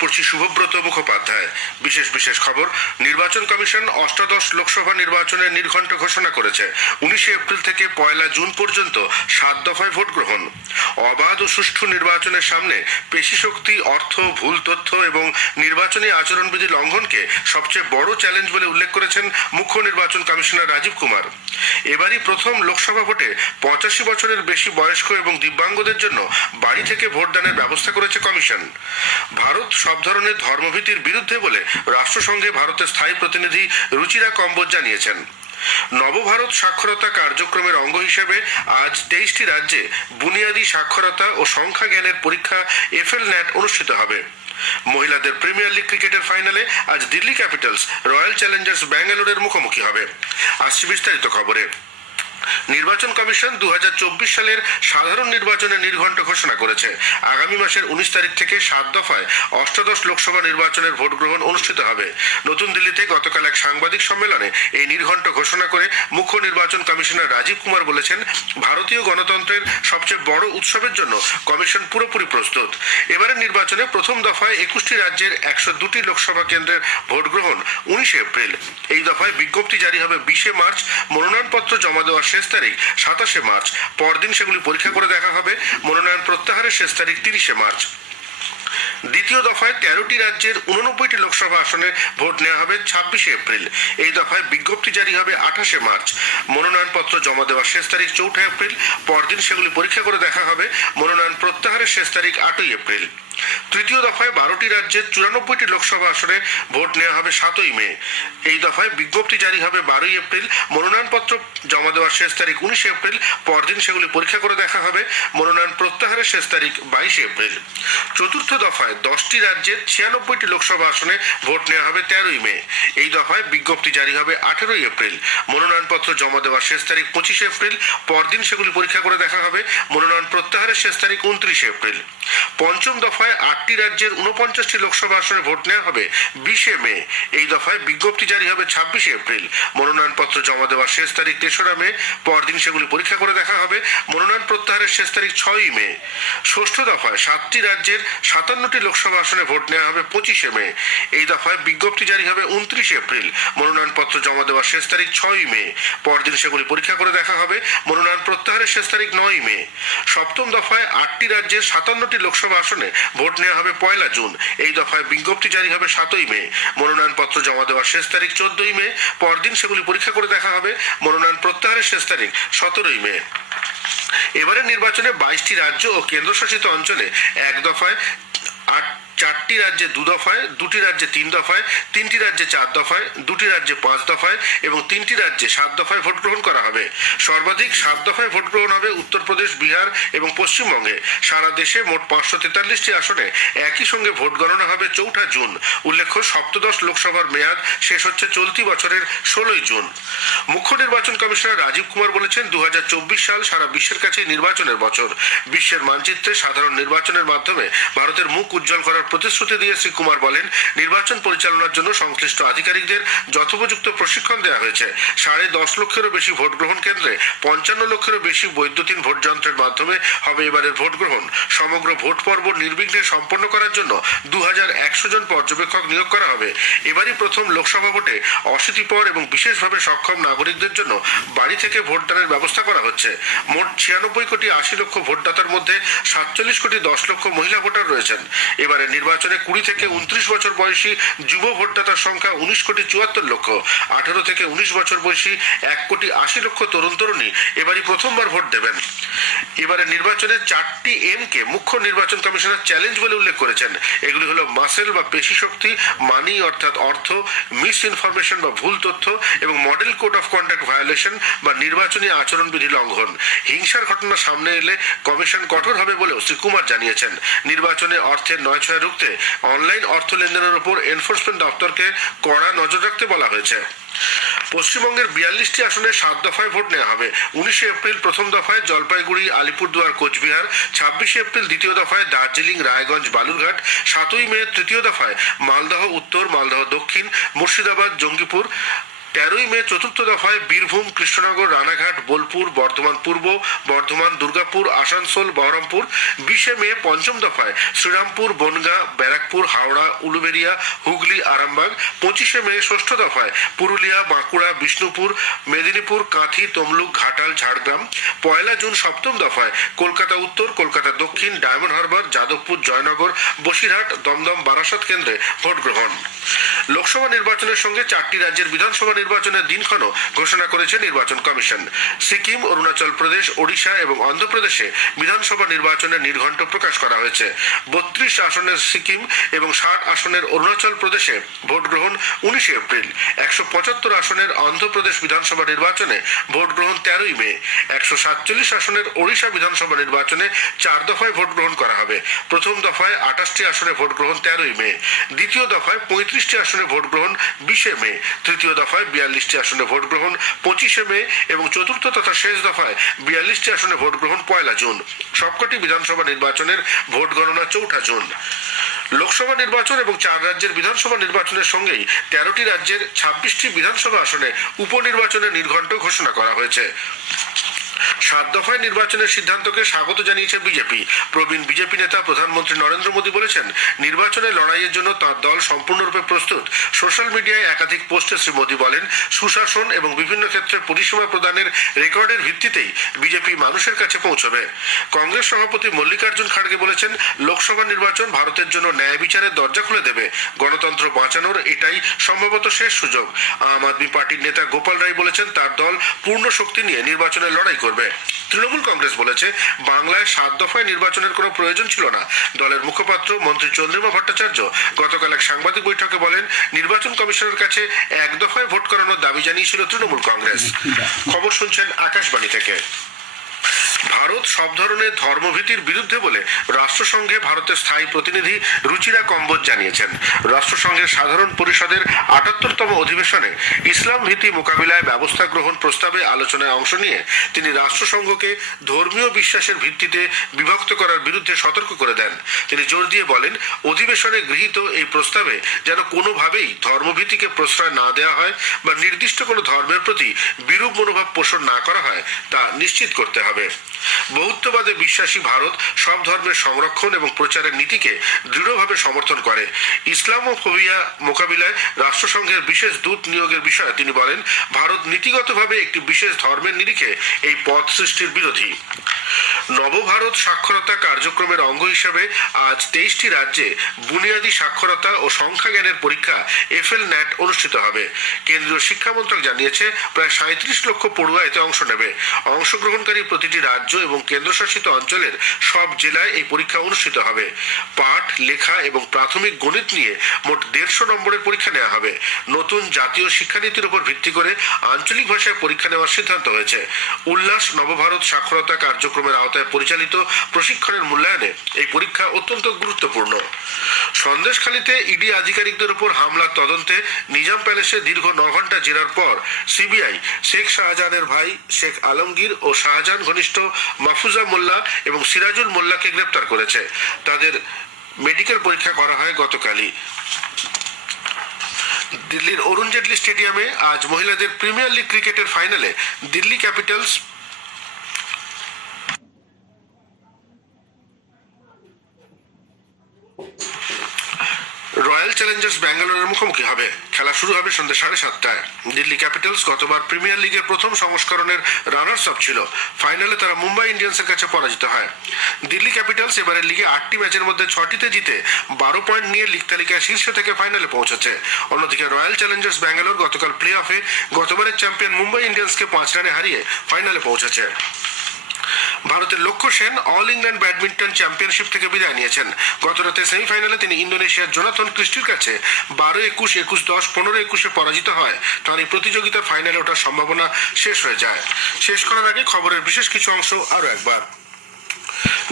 পড়ছি শুভব্রত মুখোপাধ্যায়। বিশেষ খবর। নির্বাচন কমিশন অষ্টাদশ লোকসভা নির্বাচনের নির্ঘণ্ট ঘোষণা করেছে। 19 এপ্রিল থেকে 1 জুন পর্যন্ত 7 দফায় ভোট গ্রহণ। অবাধ ও সুষ্ঠু নির্বাচনের সামনে পেশিশক্তি, অর্থ, ভুল তথ্য এবং নির্বাচনী আচরণবিধি লঙ্ঘনকে সবচেয়ে বড় চ্যালেঞ্জ বলে উল্লেখ করেছেন মুখ্য নির্বাচন কমিশনার রাজীব কুমার। এবারই প্রথম লোকসভা ভোটে 85 বছরের বেশি বয়স্ক এবং দিব্যাঙ্গদের জন্য বাড়ি থেকে ভোটদানের ব্যবস্থা করেছে কমিশন। ভারত সব ধরনের ধর্মভীতির বিরুদ্ধে বলে রাষ্ট্রসংঘে ভারতের স্থায়ী প্রতিনিধি রুচিরা কম্বোজ জানিয়েছেন। নবভারত সাক্ষরতা কার্যক্রমের অঙ্গ হিসেবে আজ 23টি রাজ্যে বুনিয়াদী সাক্ষরতা ও সংখ্যা জ্ঞানের পরীক্ষা FL-NAT অনুষ্ঠিত হবে। মহিলাদের প্রিমিয়ার লিগ ক্রিকেটের ফাইনালে আজ দিল্লি ক্যাপিটালস রয়্যাল চ্যালেঞ্জার্স ব্যাঙ্গালোরের মুখোমুখি হবে। আসছে বিস্তারিত খবরে। নির্বাচন কমিশন 2024 সালের সাধারণ নির্বাচনের নির্ঘণ্ট ঘোষণা করেছে। আগামী মাসের 19 তারিখ থেকে 7 দফায় অষ্টাদশ লোকসভা নির্বাচনের ভোট গ্রহণ অনুষ্ঠিত হবে। নতুন দিল্লিতে গতকাল এক সাংবাদিক সম্মেলনে এই নির্ঘণ্ট ঘোষণা করে মুখ্য নির্বাচন কমিশনার রাজীব কুমার বলেছেন, ভারতীয় গণতন্ত্রের সবচেয়ে বড় উৎসবের জন্য কমিশন পুরোপুরি প্রস্তুত। এবারের নির্বাচনে প্রথম দফায় 21টি রাজ্যের 102টি লোকসভা কেন্দ্রের ভোট গ্রহণ 19 এপ্রিল। এই দফায় বিজ্ঞপ্তি জারি হবে 20 মার্চ। মনোনয়নপত্র জমা দেওয়ার শেষ তারিখ 27 মার্চ। পরদিন সেগুলি পরীক্ষা করে দেখা হবে। মনোনয়ন প্রত্যাহারের শেষ তারিখ 30 মার্চ। দ্বিতীয় দফায় 13টি রাজ্যের 89টি লোকসভা আসনে ভোট নেওয়া হবে 26 এপ্রিল। এই দফায় বিজ্ঞপ্তি জারি হবে 28 মার্চ। মনোনয়নপত্র জমা দেওয়ার শেষ তারিখ 4 এপ্রিল। পরদিন সেগুলি পরীক্ষা করে দেখা হবে। মনোনয়ন প্রত্যাহারের শেষ তারিখ 8 এপ্রিল। তৃতীয় দফায় 12টি রাজ্যের 94টি লোকসভা আসনে ভোট নেওয়া হবে 7 মে। এই দফায় বিজ্ঞপ্তি জারি হবে 12 এপ্রিল। মনোনয়নপত্র জমা দেওয়ার শেষ তারিখ 19 এপ্রিল। পরদিন সেগুলি পরীক্ষা করে দেখা হবে। মনোনয়ন প্রত্যাহারের শেষ তারিখ 22 এপ্রিল। চতুর্থ দফায় 10টি রাজ্যের 96টি লোকসভা আসনে ভোট নেওয়া হবে 13 মে। এই দফায় বিজ্ঞপ্তি জারি হবে 18 এপ্রিল। মনোনয়নপত্র জমা দেওয়ার শেষ তারিখ 25 এপ্রিল। পরদিন সেগুলি পরীক্ষা করে দেখা হবে। মনোনয়ন প্রত্যাহারের শেষ তারিখ 29 এপ্রিল। পঞ্চম দফায় 8টি রাজ্যের 49টি লোকসভা আসনে ভোট নেওয়া হবে 20 মে। এই দফায় বিজ্ঞপ্তি জারি হবে 26 এপ্রিল। মনোনয়নপত্র জমা দেওয়ার শেষ তারিখ 3রা মে। পরদিন সেগুলি পরীক্ষা করে দেখা হবে। মনোনয়ন প্রত্যাহারের শেষ তারিখ 6 মে। ষষ্ঠ দফায় 7টি রাজ্যের 57টি লোকসভা আসনে ভোট নেওয়া হবে 25 মে। এই দফায় বিজ্ঞপ্তি জারি হবে 29 এপ্রিল। মনোনয়নপত্র জমা দেওয়ার শেষ তারিখ 6 মে। পরদিন সেগুলি পরীক্ষা করে দেখা হবে। মনোনয়ন প্রত্যাহারের শেষ তারিখ 9 মে। সপ্তম দফায় 8টি রাজ্যের 57টি লোকসভা আসনে ভোট নেওয়া হবে 1 জুন। এই দফায় বিজ্ঞপ্তি জারি হবে 7 মে। মনোনয়নপত্র জমা দেওয়ার শেষ তারিখ 14 মে। পরদিন সেগুলি পরীক্ষা করে দেখা হবে। মনোনয়ন প্রত্যাহারের শেষ তারিখ 17 মে। এবারের নির্বাচনে 22টি রাজ্য ও কেন্দ্রশাসিত অঞ্চলে এক দফায়, 4টি রাজ্যে 2 দফায়, 2টি রাজ্যে 3 দফায়, 3টি রাজ্যে 4 দফায়, 2টি রাজ্যে 5 দফায় এবং 3টি রাজ্যে 7 দফায় ভোট গ্রহণ করা হবে। সর্বাধিক 7 দফায় ভোট গ্রহণ হবে উত্তরপ্রদেশ, বিহার এবং পশ্চিমবঙ্গে। সারা দেশে মোট 543টি আসনে একই সঙ্গে ভোট গণনা হবে 4 জুন। উল্লেখ্য, সপ্তদশ লোকসভার মেয়াদ শেষ হচ্ছে চলতি বছরের 16 জুন। মুখ্য নির্বাচন কমিশনার রাজীব কুমার বলেছেন, 2024 সাল সারা বিশ্বের কাছে নির্বাচনের বছর। বিশ্বের মানচিত্রে সাধারণ নির্বাচনের মাধ্যমে ভারতের মুখ উজ্জ্বল করার প্রতিশ্রুতি দিয়ে শ্রী কুমার বলেন, নির্বাচন পরিচালনার জন্য সংশ্লিষ্ট আধিকারিকদের যথোপযুক্ত প্রশিক্ষণ দেওয়া হয়েছে। 10.5 লক্ষেরও বেশি ভোট গ্রহণ কেন্দ্রে 55 লক্ষেরও বেশি বৈদ্যুতিন ভোট যন্ত্রের মাধ্যমে হবে এবারের ভোট গ্রহণ। সমগ্র ভোট পর্ব নির্বিঘ্নে সম্পন্ন করার জন্য 2100 জন পর্যবেক্ষক নিয়োগ করা হবে। এবারই প্রথম লোকসভা ভোটে অশীতিপর এবং বিশেষভাবে সক্ষম নাগরিকদের জন্য বাড়ি থেকে ভোটদানের ব্যবস্থা করা হচ্ছে। মোট 96 কোটি 80 লক্ষ ভোটদাতার মধ্যে 47 কোটি 10 লক্ষ মহিলা ভোটার রয়েছেন। এবারে নির্বাচনে 20 থেকে 29 বছর বয়সী যুব ভোটদাতার সংখ্যা 19 কোটি 74 লক্ষ। 18 থেকে 19 বছর বয়সী 1 কোটি 80 লক্ষ তরুণ তরুণী এবারই প্রথমবার ভোট দেবেন। এবারে নির্বাচনে 4টি কে মুখ্য নির্বাচন কমিশনার চ্যালেঞ্জ বলে উল্লেখ করেছেন। এগুলি হলো মাসেল বা পেশি শক্তি, মানি অর্থাৎ অর্থ, মিস ইনফরমেশন বা ভুল তথ্য এবং model code of conduct violation বা নির্বাচনী আচরণবিধি লঙ্ঘন। হিংসার ঘটনা সামনে এলে কমিশন কঠোর হবে বলেও শ্রী কুমার জানিয়েছেন। নির্বাচনে অর্থের নয়ছয় রুখতে অনলাইন অর্থ লেনদেনের উপর এনফোর্সমেন্ট দপ্তরকে কড়া নজর রাখতে বলা হয়েছে। পশ্চিমবঙ্গের 42টি আসনে 7 দফায় ভোট নেওয়া হবে। 19 এপ্রিল প্রথম দফায় জলপাইগুড়ি, আলিপুরদুয়ার, কোচবিহার। 26 এপ্রিল দ্বিতীয় দফায় দার্জিলিং, রায়গঞ্জ, বালুরঘাট। 7 মে তৃতীয় দফায় মালদহ উত্তর, মালদহ দক্ষিণ, মুর্শিদাবাদ, জঙ্গিপুর। 13ই মে চতুর্থ দফায় বীরভূম, কৃষ্ণনগর, রানাঘাট, বোলপুর, বর্ধমান পূর্ব, বর্ধমান, দুর্গাপুর, আসানসোল, বহরমপুর। 20শে মে পঞ্চম দফায় শ্রীরামপুর, বনগাঁ, ব্যারাকপুর, হাওড়া, উলুবেড়িয়া, হুগলি, আরামবাগ। 25শে মে ষষ্ঠ দফায় পুরুলিয়া, বাঁকুড়া, বিষ্ণুপুর, মেদিনীপুর, কাঁথি, তমলুক, ঘাটাল, ঝাড়গ্রাম। 1 জুন সপ্তম দফায় কলকাতা উত্তর, কলকাতা দক্ষিণ, ডায়মন্ড হারবার, যাদবপুর, জয়নগর, বসিরহাট, দমদম, বারাসত কেন্দ্রে ভোট গ্রহণ। লোকসভা নির্বাচনের সঙ্গে 4টি রাজ্যের বিধানসভা নির্বাচনের দিনক্ষণও ঘোষণা করেছে নির্বাচন কমিশন। সিকিম, অরুণাচল প্রদেশ, ওড়িশা এবং অন্ধ্রপ্রদেশে বিধানসভা নির্বাচনের নির্ঘণ্ট প্রকাশ করা হয়েছে। 32 আসনের সিকিম এবং 60 আসনের অরুণাচল প্রদেশে ভোট গ্রহণ 19 এপ্রিল। 175 আসনের অন্ধ্রপ্রদেশ বিধানসভা নির্বাচনে ভোট গ্রহণ 13ই মে। 147 আসনের ওড়িশা বিধানসভা নির্বাচনে 4 দফায় ভোট গ্রহণ করা হবে। প্রথম দফায় 28টি আসনে ভোট গ্রহণ 13ই মে। দ্বিতীয় দফায় 35টি আসনে ভোট গ্রহণ 20শে মে। তৃতীয় দফায় 42টি আসনে ভোট গ্রহণ 25শে মে এবং চতুর্থ তথা শেষ দফায় 42টি আসনে ভোট গ্রহণ 1 জুন। সবকটি বিধানসভা নির্বাচনের ভোট গণনা 4 জুন। লোকসভা নির্বাচন এবং 4 রাজ্যের বিধানসভা নির্বাচনের সঙ্গেই 13টি রাজ্যের 26টি বিধানসভা আসনে উপনির্বাচনের নির্ঘণ্ট ঘোষণা করা হয়েছে। 7 দফায় নির্বাচনের সিদ্ধান্তকে স্বাগত জানিয়েছে বিজেপি। প্রবীণ বিজেপি নেতা প্রধানমন্ত্রী নরেন্দ্র মোদী বলেছেন, নির্বাচনের লড়াইয়ের জন্য তার দল সম্পূর্ণরূপে প্রস্তুত। সোশ্যাল মিডিয়ায় একাধিক পোস্টে শ্রী মোদী বলেন, সুশাসন এবং বিভিন্ন ক্ষেত্রে পরিষেবা প্রদানের রেকর্ডের ভিত্তিতেই বিজেপি মানুষের কাছে পৌঁছবে। কংগ্রেস সভাপতি মল্লিকার্জুন খাড়গে বলেছেন, লোকসভা নির্বাচন ভারতের জন্য ন্যায় বিচারের দরজা খুলে দেবে। গণতন্ত্র বাঁচানোর এটাই সম্ভবত শেষ সুযোগ। আম আদমি পার্টির নেতা গোপাল রায় বলেছেন, তার দল পূর্ণ শক্তি নিয়ে নির্বাচনের লড়াই করবে। তৃণমূল কংগ্রেস বলেছে, বাংলায় 7 দফায় নির্বাচনের কোনো প্রয়োজন ছিল না। দলের মুখপাত্র মন্ত্রী চন্দ্রিমা ভট্টাচার্য গতকাল এক সাংবাদিক বৈঠকে বলেন, নির্বাচন কমিশনের কাছে 1 দফায় ভোট করানোর দাবি জানিয়েছিল তৃণমূল কংগ্রেস। খবর শুনছেন আকাশবাণী থেকে। ভারত সব ধরনের ধর্মভীতির বিরুদ্ধে বলে রাষ্ট্রসংঘে ভারতের স্থায়ী প্রতিনিধি রুচিরা কম্বোজ জানিয়েছেন। রাষ্ট্রসংঘের সাধারণ পরিষদের 78তম অধিবেশনে ইসলাম ভীতি মোকাবিলায় ব্যবস্থা গ্রহণ প্রস্তাবে আলোচনায় অংশ নিয়ে তিনি রাষ্ট্রসংঘকে ধর্মীয় বিশ্বাসের ভিত্তিতে বিভক্ত করার বিরুদ্ধে সতর্ক করে দেন। তিনি জোর দিয়ে বলেন, অধিবেশনে গৃহীত এই প্রস্তাবে যেন কোনোভাবেই ধর্মভীতিকে প্রশ্রয় না দেওয়া হয় বা নির্দিষ্ট কোনো ধর্মের প্রতি বিরূপ মনোভাব পোষণ না করা হয় তা নিশ্চিত করতে হবে। বহুত্ববাদে বিশ্বাসী ভারত সব ধর্মের সংরক্ষণ এবং প্রচারের নীতিকে দৃঢ়ভাবে সমর্থন করে। ইসলামোফোবিয়া মোকাবিলায় রাষ্ট্রসংঘের বিশেষ দূত নিয়োগের বিষয়ে তিনি বলেন, ভারত নীতিগতভাবে একটি বিশেষ ধর্মের নিরিখে এই পদ সৃষ্টির বিরোধী। নবভারত সাক্ষরতা কার্যক্রমের অঙ্গ হিসেবে আজ 23টি রাজ্যে বুনিয়াদী সাক্ষরতা ও সংখ্যা জ্ঞানের পরীক্ষা এফএল ন্যাট অনুষ্ঠিত হবে। কেন্দ্রীয় শিক্ষা মন্ত্রক জানিয়েছে, প্রায় 37 লক্ষ পড়ুয়া এতে অংশ নেবে। অংশগ্রহণকারী প্রতিটি রাজ্য এবং কেন্দ্রশাসিত অঞ্চলের সব জেলায় এই পরীক্ষা অনুষ্ঠিত হবে। পাঠ, লেখা এবং প্রাথমিক গণিত নিয়ে মোট 150 নম্বরের পরীক্ষা নেওয়া হবে। নতুন জাতীয় শিক্ষানীতির উপর ভিত্তি করে আঞ্চলিক ভাষায় পরীক্ষা নেওয়ার সিদ্ধান্ত হয়েছে। উল্লাস নবভারত সাক্ষরতা কার্যক্রমের আওতায় পরিচালিত প্রশিক্ষণের মূল্যায়নে এই পরীক্ষা অত্যন্ত গুরুত্বপূর্ণ। সন্দেশখালীতে ইডি আধিকারিকদের উপর হামলার তদন্তে নিজাম প্যালেসে দীর্ঘ 9 ঘন্টা জেরার পর সিবিআই শেখ শাহজাহানের ভাই শেখ আলমগীর ও শাহজাহান ঘনিষ্ঠ মাহফুজা মোল্লা এবং সিরাজুল মোল্লাকে গ্রেপ্তার করেছে। তাদের মেডিকেল পরীক্ষা করা হয় গতকালই। দিল্লির অরুণ জেটলি স্টেডিয়ামে আজ মহিলাদের প্রিমিয়ার লিগ ক্রিকেটের ফাইনালে দিল্লি ক্যাপিটালস রয়্যাল চ্যালেঞ্জার্স ব্যাঙ্গালোরের মুখোমুখি হবে। খেলা শুরু হবে সন্ধ্যে 7:30টায়। দিল্লি ক্যাপিটালস গতবার প্রিমিয়ার লিগের প্রথম সংস্করণের রানার্স আপ ছিল। ফাইনালে তারা মুম্বাই ইন্ডিয়ান্সের কাছে পরাজিত হয়। দিল্লি ক্যাপিটালস এবারের লিগে 8টি ম্যাচের মধ্যে 6টিতে জিতে 12 পয়েন্ট নিয়ে লিগ তালিকায় শীর্ষ থেকে ফাইনালে পৌঁছেছে। অন্যদিকে রয়্যাল চ্যালেঞ্জার্স ব্যাঙ্গালোর গতকাল প্লে অফে গতবারের চ্যাম্পিয়ন মুম্বাই ইন্ডিয়ান্সকে 5 রানে হারিয়ে ফাইনালে পৌঁছেছে। ভারতের লক্ষ্য Sen all England badminton championship থেকে বিদায় নিয়েছেন। গতরাতে সেমিফাইনালে তিনি ইন্দোনেশিয়ার জোনাথন ক্রিস্টির কাছে 12-21, 21-10, 15-21 পরাজিত হয়। তার এই প্রতিযোগিতার ফাইনালে ওঠার সম্ভাবনা শেষ হয়ে যায়। শেষ করার আগে খবরের বিশেষ কিছু অংশ আরো একবার।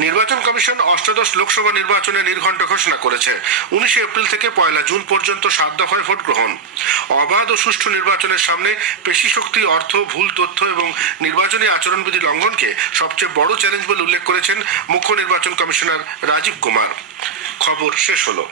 নির্বাচন কমিশন অষ্টাদশ লোকসভা নির্বাচনে নির্ঘণ্ট ঘোষণা করেছে। 19 এপ্রিল থেকে 1 জুন পর্যন্ত 7 দফায় ভোট গ্রহণ। অবাধ ও সুষ্ঠু নির্বাচনের সামনে পেশি শক্তি, অর্থ, ভুল তথ্য এবং নির্বাচনী আচরণবিধি লঙ্ঘনকে সবচেয়ে বড় চ্যালেঞ্জ বলে উল্লেখ করেছেন মুখ্য নির্বাচন কমিশনার রাজীব কুমার। খবর শেষ হলো।